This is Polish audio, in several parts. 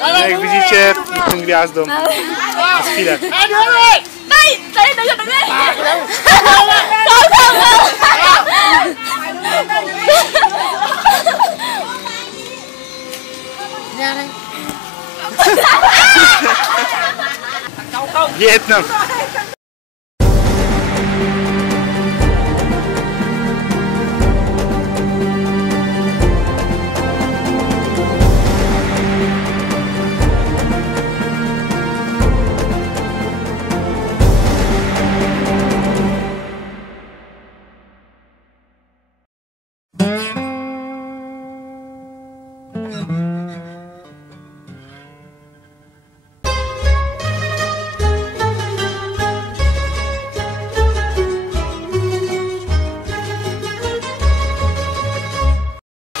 Jak widzicie, jestem gwiazdą. Przez chwilę. Wietnam.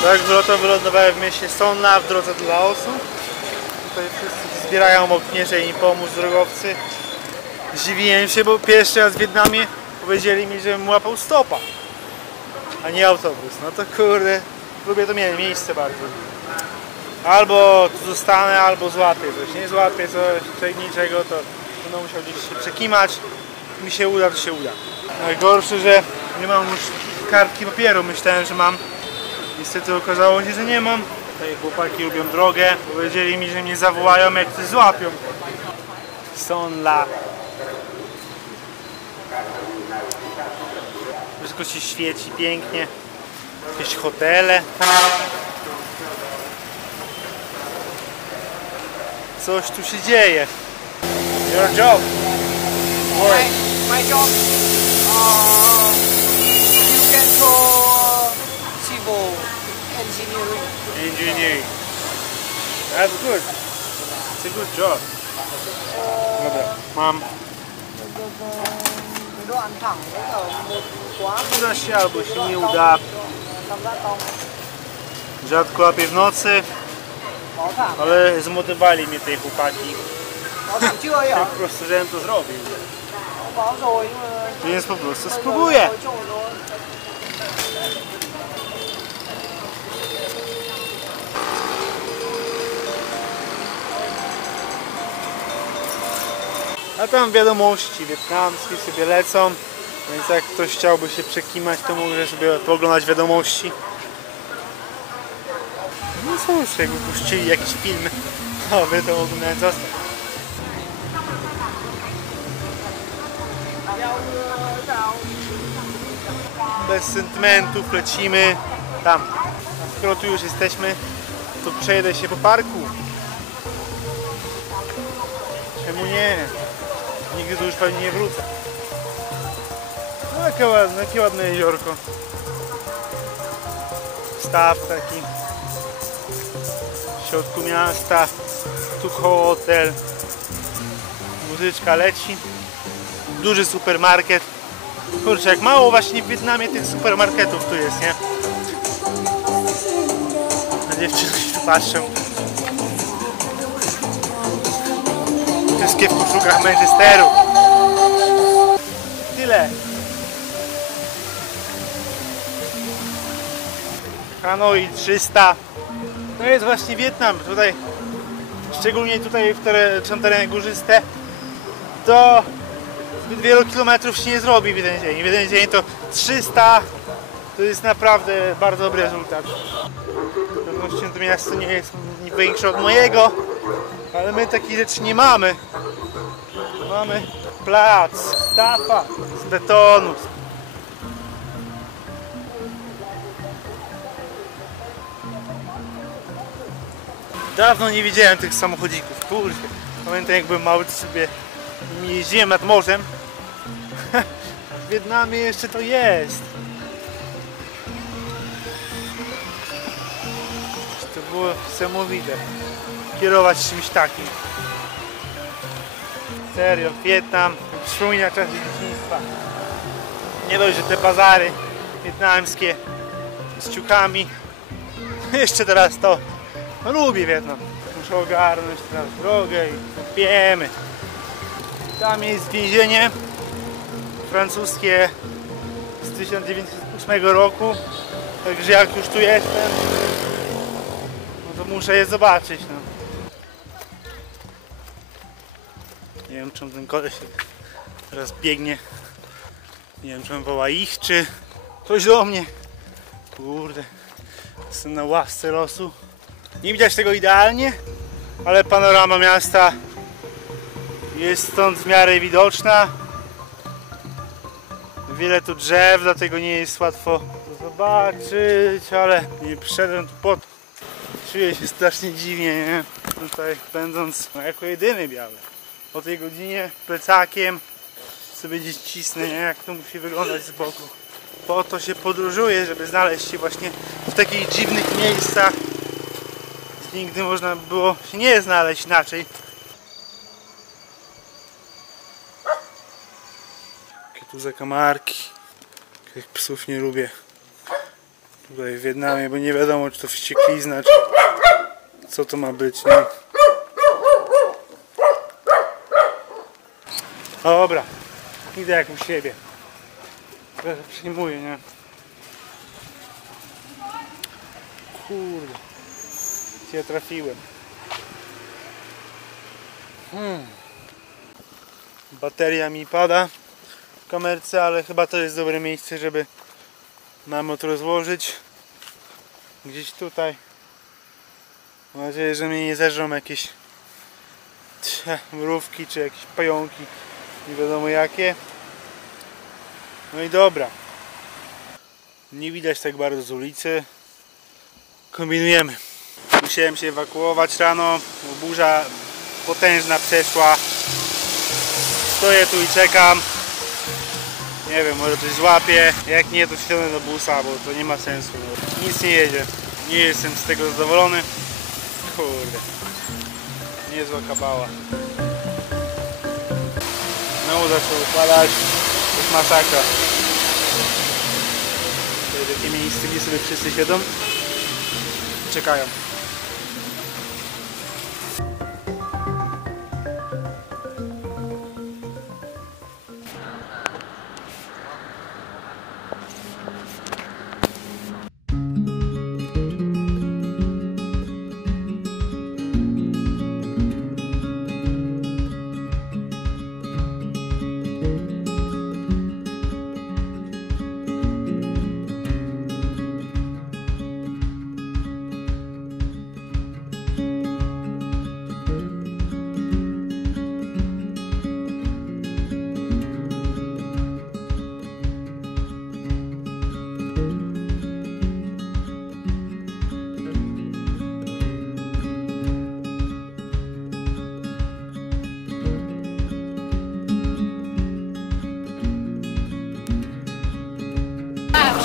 Tak, wylądowałem w mieście Son La w drodze do Laosu. Tutaj wszyscy zbierają obok mnie, że im pomóc drogowcy. Zdziwiłem się, bo pierwszy raz w Wietnamie powiedzieli mi, żebym łapał stopa, a nie autobus. No to kurde, lubię to miejsce bardzo. Albo tu zostanę, albo złapię coś. Nie złapię coś niczego, to będę musiał gdzieś się przekimać. Mi się uda, to się uda. Najgorsze, że nie mam już kartki papieru. Myślałem, że mam. Niestety okazało się, że nie mam. Tutaj chłopaki lubią drogę. Powiedzieli mi, że mnie zawołają, jak coś złapią. Son La. Wszystko się świeci pięknie. Jakieś hotele. Coś tu się dzieje. Your job. My job. You can go civil engineering. Engineering. That's good. It's a good job. Dobra, mam. Uda się albo się nie uda. Rzadko łapię w nocy, ale zmotywowali mnie tej chłopaki. Po prostu, żebym to zrobił. Więc po prostu spróbuję. A tam wiadomości wietnamskie sobie lecą, więc jak ktoś chciałby się przekimać, to może sobie pooglądać wiadomości. No cóż, jakby puścili jakiś film, to wy to oglądając zostać. Bez sentymentów lecimy tam. Skoro tu już jesteśmy, to przejdę się po parku. Czemu nie? Nigdy tu już pewnie nie wrócę. No jakie ładne jeziorko. Staw taki w środku miasta. Tu hotel. Muzyczka leci. Duży supermarket. Kurczę, jak mało właśnie w Wietnamie tych supermarketów tu jest, nie? Na dziewczyny się patrzą. Wszystkie w koszulkach Manchesteru. Tyle. Hanoi 300. To jest właśnie Wietnam. Tutaj, szczególnie tutaj są tereny górzyste, to zbyt wielu kilometrów się nie zrobi w jeden dzień. W jeden dzień to 300. To jest naprawdę bardzo dobry rezultat. Z pewnością to miasto nie jest większe od mojego, ale my takich rzeczy nie mamy. Mamy plac, tafa z betonu. Dawno nie widziałem tych samochodzików, kurde. Pamiętam, jak byłem mały, to sobie jeździłem nad morzem. W Wietnamie jeszcze to jest. To było niesamowite. Kierować czymś takim. Serio, Wietnam przypomina czasy dzieciństwa. Nie dość, że te bazary wietnamskie z ciuchami. Jeszcze teraz to. No lubię Wietnam. Muszę ogarnąć teraz drogę i wiemy. Tam jest więzienie francuskie z 1908 roku. Także jak już tu jestem, no to muszę je zobaczyć. No. Nie wiem, czemu ten koleś teraz biegnie. Nie wiem, czy on woła ich, czy ktoś do mnie. Kurde, jestem na łasce losu. Nie widać tego idealnie, ale panorama miasta jest stąd w miarę widoczna. Wiele tu drzew, dlatego nie jest łatwo to zobaczyć, ale nie przyszedłem tu po to. Czuję się strasznie dziwnie, nie? Tutaj będąc jako jedyny biały. O tej godzinie plecakiem sobie gdzieś cisnę, nie? Jak to musi wyglądać z boku. Po to się podróżuje, żeby znaleźć się właśnie w takich dziwnych miejscach, gdzie nigdy można było się nie znaleźć inaczej. Jakie tu zakamarki. Jakich psów nie lubię tutaj w Wietnamie, bo nie wiadomo, czy to wścieklizna, czy co to ma być, nie? Dobra, idę jak u siebie. Teraz przyjmuję, nie? Kurde, gdzie ja trafiłem? Bateria mi pada w kamerce, ale chyba to jest dobre miejsce, żeby namot rozłożyć. Gdzieś tutaj. Mam nadzieję, że mnie nie zeżrą jakieś mrówki czy jakieś pająki. Nie wiadomo jakie. No i dobra. Nie widać tak bardzo z ulicy. Kombinujemy. Musiałem się ewakuować rano, bo burza potężna przeszła. Stoję tu i czekam. Nie wiem, może coś złapię. Jak nie, to wsiądę do busa, bo to nie ma sensu. Nic nie jedzie. Nie jestem z tego zadowolony. Kurde. Niezła kabała. Znowu zaczął padać. To jest masakra. Tutaj takie miejsce, gdzie sobie wszyscy siedzą. Czekają.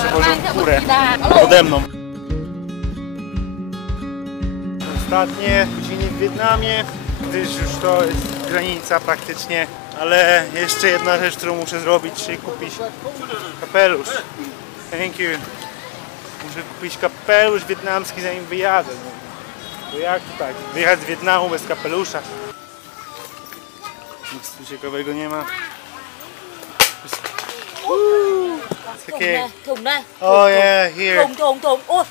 Przywożą kurę pode mną. Ostatnie godziny w Wietnamie, gdyż już to jest granica praktycznie, ale jeszcze jedna rzecz, którą muszę zrobić, czyli kupić kapelusz. Thank you. Muszę kupić kapelusz wietnamski, zanim wyjadę. Bo jak to tak? Wyjechać z Wietnamu bez kapelusza? Nic tu ciekawego nie ma. It's okay. Thùng đây. Oh yeah, here. Thùng. Ô.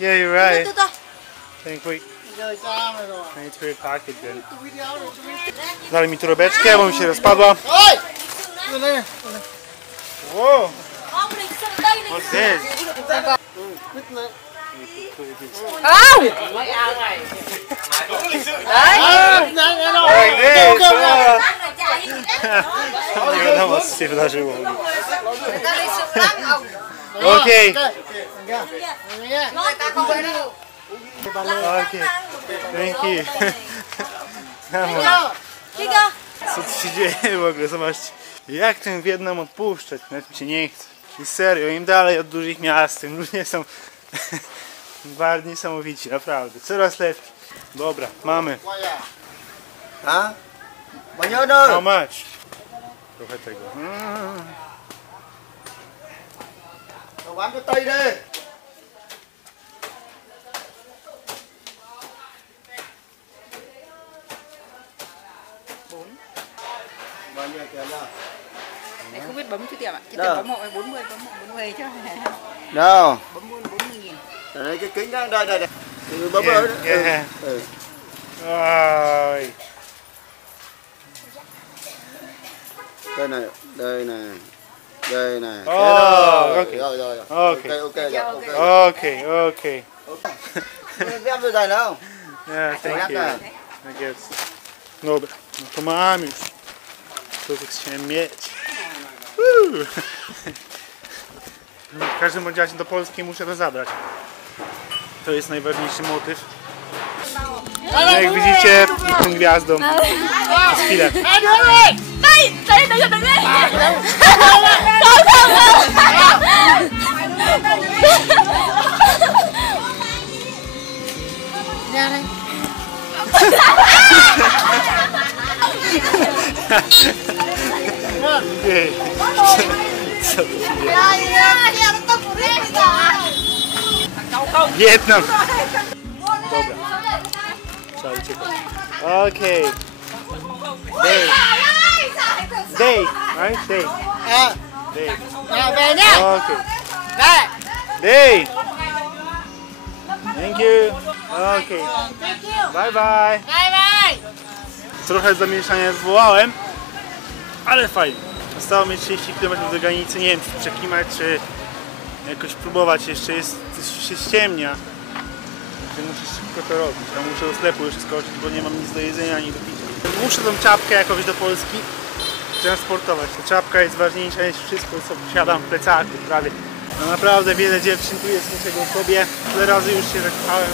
Yeah, you're right. Từ từ. Thank you. I need to repack it then. Dali mi torebeczkę, bo mi się rozpadła. Wow. Ông định sang đây này. What's this? Không. Like this. Nie wiadomo, co się wydarzyło. Okej. Okej. Thank you. Kika. Co tu się dzieje w ogóle? Zobaczcie. Jak ten Wietnam odpuszczać? Nawet mi się nie chce. I serio, im dalej od dużych miast, tym ludzie są bardzo niesamowici, naprawdę. Coraz lepiej. Dobra, mamy. Hả? Bao nhiêu đâu? How much? Trochę tego. Đồ bán cho Tây đi. Bao nhiêu tiền nào? Này không biết bấm chứ tiệm ạ. Chứ Đâu? tiệm bấm hộ 40 chứ. Đâu? Bấm 40.000. Ở đây cái kính đó, đây. Ừ, bấm vào đấy. Yeah. Ừ. Oj. Đây này, đây này. Đây này. Thế Ồ, rồi. ok. Rồi rồi. Ok. Ok rồi. Ok. Okay, okay. Em đôi giày nữa không? Yeah, thank you. Ładne. Tak jest. Dobra, no to mam już. To co chciałem mieć. W każdym bądź razie do Polski muszę to zabrać. To jest najważniejszy motyw. Jak widzicie, jestem gwiazdą. Przez chwilę. Đây, đây, đây, đây, đây. Jej. Co tu się dzieje? Wietnam! Dobra. Trzeba uciekać. Okej. Day. Day. Right? Day. À, Day. về nhá. Okay. Về. Day. Thank you. Okay. Bye bye. Trochę zamieszania zwołałem, ale fajnie. Zostało mi 30 km do granicy. Nie wiem, czy przekimać, czy jakoś próbować. Jeszcze jest, się ściemnia. Więc muszę szybko to robić. Ja muszę do sklepu już skoczyć, bo nie mam nic do jedzenia ani do picia. Muszę tą czapkę jakoś do Polski transportować. Ta czapka jest ważniejsza niż wszystko, co posiadam w plecaku prawie. No naprawdę wiele dziewczyn tu jest, muszę go sobie. Tyle razy już się zakochałem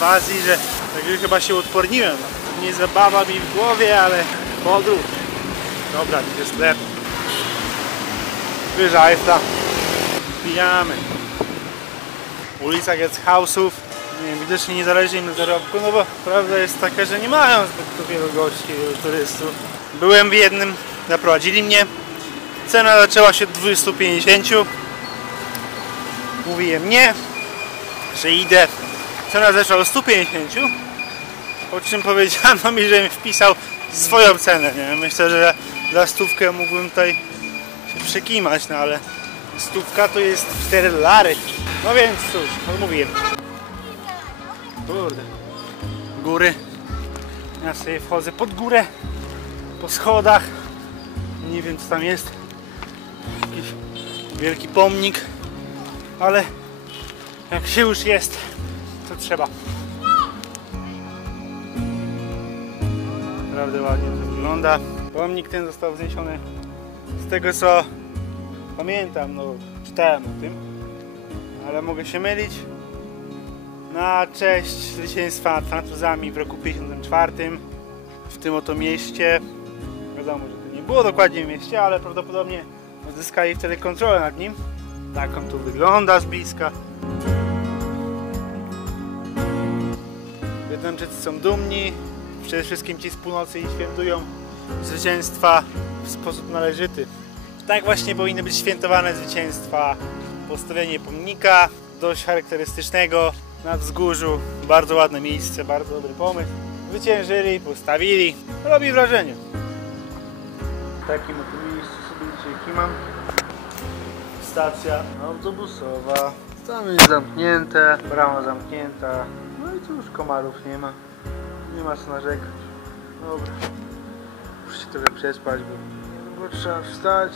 w Azji, że tak chyba się odporniłem. Nie zabawa mi w głowie, ale podróż. Dobra, gdzie sklep. Wyża Eiffla. Pijamy. Ulica jest house'ów. Nie wiem, widocznie nie zależy im na zarobku, no bo prawda jest taka, że nie mają zbyt wielu gości, turystów. Byłem w jednym, zaprowadzili mnie. Cena zaczęła się od 250. Mówiłem nie, że idę. Cena zaczęła od 150. Po czym powiedziano mi, żebym wpisał swoją cenę. Nie? Myślę, że za stówkę mógłbym tutaj się przekimać, no ale stówka to jest $4. No więc cóż, odmówiłem. Kurde. Góry. Ja sobie wchodzę pod górę. Po schodach. Nie wiem co tam jest. Jakiś wielki pomnik. Ale jak się już jest, to trzeba. Naprawdę ładnie to wygląda. Pomnik ten został wzniesiony z tego co pamiętam, no czytałem o tym. Ale mogę się mylić. Na cześć zwycięstwa nad Francuzami w roku 1954 w tym oto mieście. Wiadomo, że to nie było dokładnie w mieście, ale prawdopodobnie odzyskali wtedy kontrolę nad nim. Tak on tu wygląda z bliska. Wietnamczycy są dumni. Przede wszystkim ci z północy i świętują zwycięstwa w sposób należyty. Tak właśnie powinny być świętowane zwycięstwa. Postawienie pomnika dość charakterystycznego na wzgórzu. Bardzo ładne miejsce, bardzo dobry pomysł. Zwyciężyli, postawili. Robi wrażenie. W takim oto miejscu sobie dzisiaj kimam. Stacja autobusowa. Tam jest zamknięte, brama zamknięta. No i cóż, komarów nie ma. Nie ma co narzekać. Dobra. Muszę się trochę przespać, bo trzeba wstać.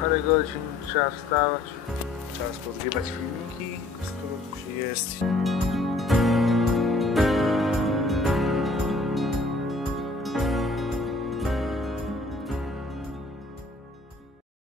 Parę godzin trzeba wstawać. Czas pozgrywać filmiki, skoro tu się jest.